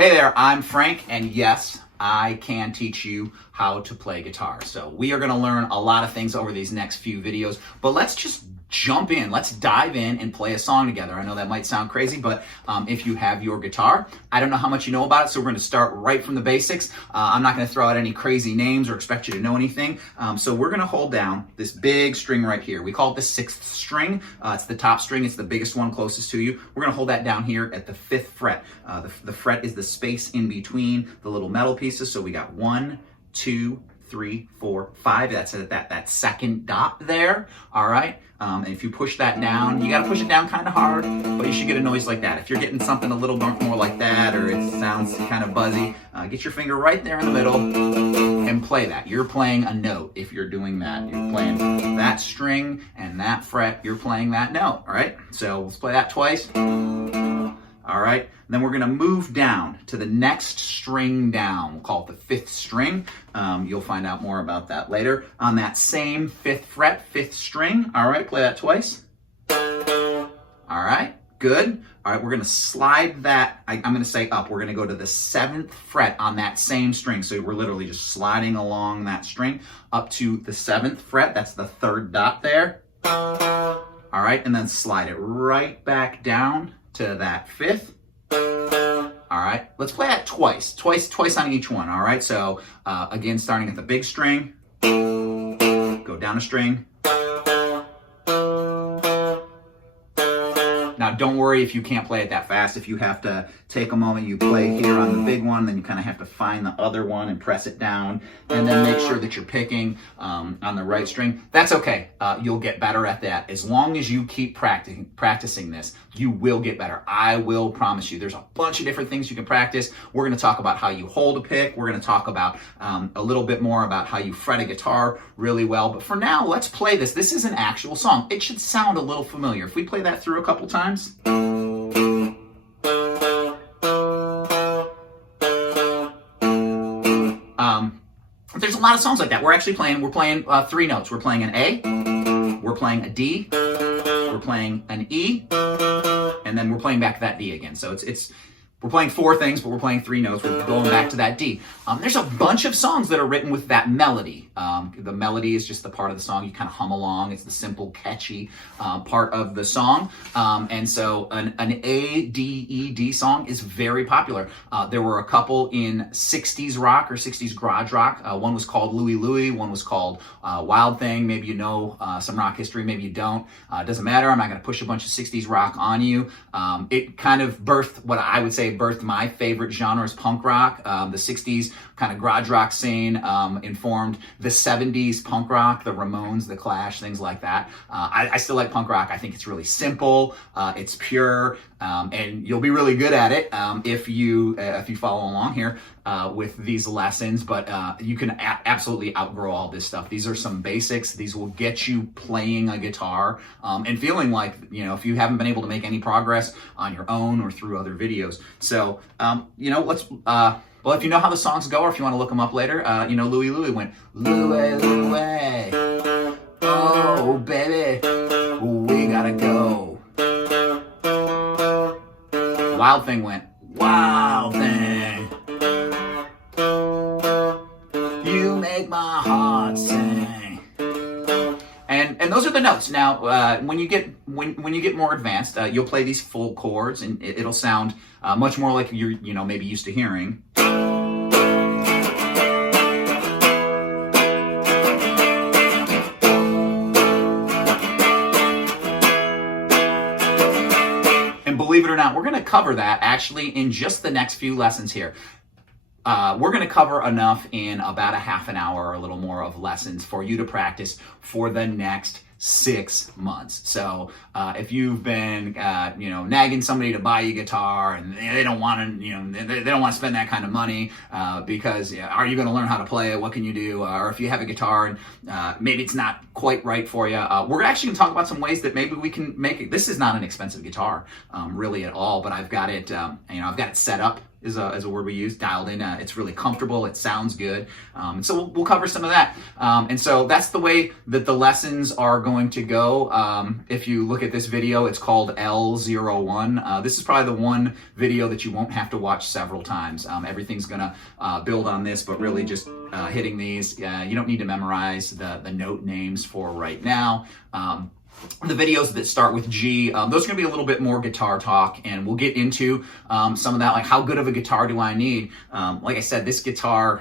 Hey there, I'm Frank, and yes, I can teach you how to play guitar. So we are going to learn a lot of things over these next few videos, but let's just jump in. Let's dive in and play a song together. I know that might sound crazy, but if you have your guitar, I don't know how much you know about it, so we're going to start right from the basics. I'm not going to throw out any crazy names or expect you to know anything. So we're going to hold down this big string right here. We call it the 6th string. It's the top string. It's the biggest one closest to you. We're going to hold that down here at the 5th fret. The fret is the space in between the little metal pieces. So we got 1, 2, 3, 4, 5. That's that second dot there. All right. And if you push that down, you got to push it down kind of hard, but you should get a noise like that. If you're getting something a little more like that, or it sounds kind of buzzy, get your finger right there in the middle and play that. You're playing a note if you're doing that. You're playing that string and that fret. You're playing that note. All right. So let's play that twice. All right, then we're going to move down to the next string down. We'll call it the 5th string. You'll find out more about that later. On that same 5th fret, 5th string. All right, play that twice. All right, good. All right, we're going to slide that. I'm going to say up. We're going to go to the 7th fret on that same string. So we're literally just sliding along that string up to the 7th fret. That's the 3rd dot there. All right, and then slide it right back down to that 5th. All right, let's play that twice on each one. All right, so again, starting at the big string, go down a string. Now, don't worry if you can't play it that fast. If you have to take a moment, you play here on the big one, then you kind of have to find the other one and press it down, and then make sure that you're picking on the right string. That's okay. You'll get better at that. As long as you keep practicing this, you will get better. I will promise you. There's a bunch of different things you can practice. We're going to talk about how you hold a pick. We're going to talk about a little bit more about how you fret a guitar really well. But for now, let's play this. This is an actual song. It should sound a little familiar. If we play that through a couple times. There's a lot of songs like that. We're playing 3 notes. We're playing an A, we're playing a D, we're playing an E, and then we're playing back to that D again. So we're playing 4 things, but we're playing 3 notes. We're going back to that D. There's a bunch of songs that are written with that melody. The melody is just the part of the song you kind of hum along. It's the simple, catchy part of the song. And so an A, D, E, D song is very popular. There were a couple in 60s rock or 60s garage rock. One was called Louie Louie. One was called Wild Thing. Maybe you know some rock history, maybe you don't. It doesn't matter. I'm not going to push a bunch of 60s rock on you. It kind of birthed what I would say birthed my favorite genre is punk rock. The 60s kind of garage rock scene informed the 70s punk rock, the Ramones, the Clash, things like that. I still like punk rock. I think it's really simple, it's pure, and you'll be really good at it if you follow along here with these lessons. But you can absolutely outgrow all this stuff. These are some basics. These will get you playing a guitar and feeling like, if you haven't been able to make any progress on your own or through other videos. So, let's, well, if you know how the songs go, or if you want to look them up later, Louie Louie went, Louie Louie, oh, baby, we gotta go. Wild Thing went, Wild Thing, you make my heart sing. And those are the notes. Now, when you get more advanced, you'll play these full chords, and it'll sound much more like you're maybe used to hearing. And believe it or not, we're going to cover that actually in just the next few lessons here. We're going to cover enough in about a half an hour or a little more of lessons for you to practice for the next 6 months. So if you've been nagging somebody to buy you a guitar and they don't want to they don't want to spend that kind of money because are you going to learn how to play it? What can you do? Or if you have a guitar and maybe it's not quite right for you, we're actually going to talk about some ways that maybe we can make it. This is not an expensive guitar really at all, but I've got it I've got it set up is a word we use, dialed in. It's really comfortable. It sounds good. And so we'll cover some of that. And so that's the way that the lessons are going to go. If you look at this video, it's called L01. This is probably the one video that you won't have to watch several times. Everything's going to build on this, but really just hitting these. You don't need to memorize the note names for right now. The videos that start with G, those are going to be a little bit more guitar talk, and we'll get into some of that, like how good of a guitar do I need? Like I said, this guitar,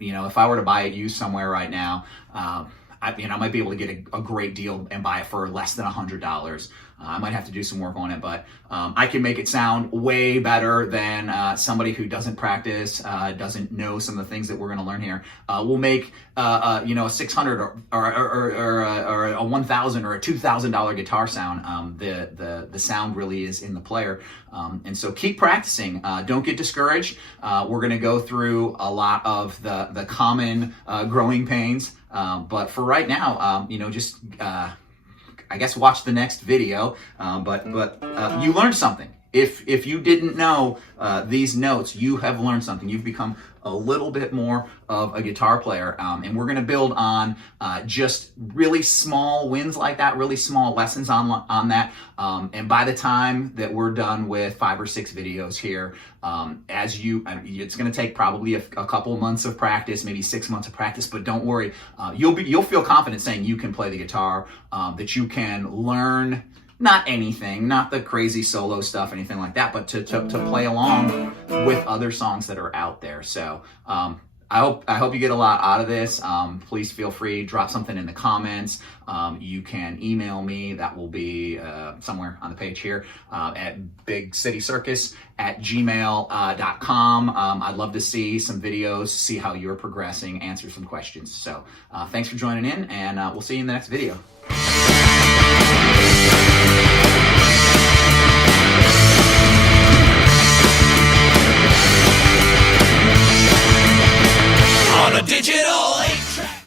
if I were to buy it used somewhere right now, I might be able to get a great deal and buy it for less than $100. I might have to do some work on it, but I can make it sound way better than somebody who doesn't practice, doesn't know some of the things that we're going to learn here. We'll make a $600 or a $1,000 or a $2,000 guitar sound. The sound really is in the player, and so keep practicing. Don't get discouraged. We're going to go through a lot of the common growing pains, but for right now, just I guess watch the next video, but you learned something. If you didn't know these notes, you have learned something. You've become a little bit more of a guitar player, and we're going to build on just really small wins like that, really small lessons on that. And by the time that we're done with 5 or 6 videos here, it's going to take probably a couple months of practice, maybe 6 months of practice. But don't worry, you'll feel confident saying you can play the guitar, that you can learn. Not anything, not the crazy solo stuff, anything like that, but to play along with other songs that are out there. So I hope you get a lot out of this. Please feel free, drop something in the comments. You can email me. That will be somewhere on the page here at bigcitycircus@gmail.com. I'd love to see some videos, see how you're progressing, answer some questions. So thanks for joining in, and we'll see you in the next video.